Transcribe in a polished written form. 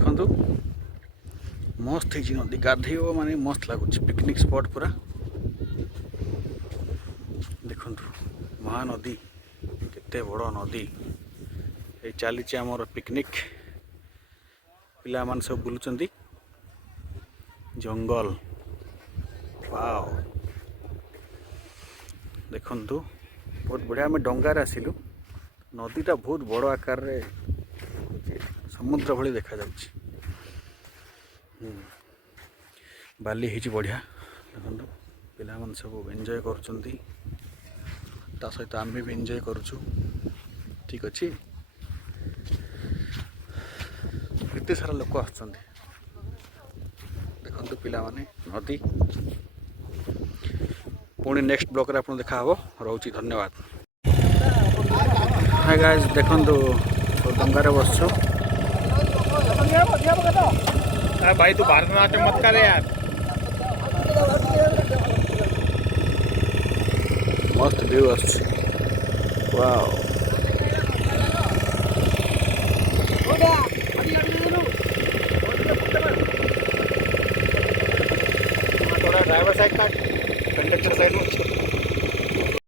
देखु मस्त है नदी गाधे माने मस्त लगुच पिकनिक स्पॉट पूरा देखु महानदी केते बड़ नदी ये चली आमर पिकनिक पिला मान सब बुलुचंदी जंगल वाओ देखु बहुत बढ़िया आम डंगार आसिलु नदीटा बहुत बड़ आकार रे समुद्र भली देखा जाउछि बाली हिची बढ़िया देखु पिला मान सब एंजॉय करुचंदी ता सहित आम भी एंजॉय करुछु ठीक अच्छे केते सारा लोक आछंती देखु पिला माने नदी पुणी नेक्स्ट ब्लॉग रे आपन देखा हबो रहउची धन्यवाद। हाय गाइस देखु डंगा रे बसछु भाई तू भरतनाट्यम मत करे यार मस्त व्यू आछछि वाओ थोड़ा ड्राइवर साइड काट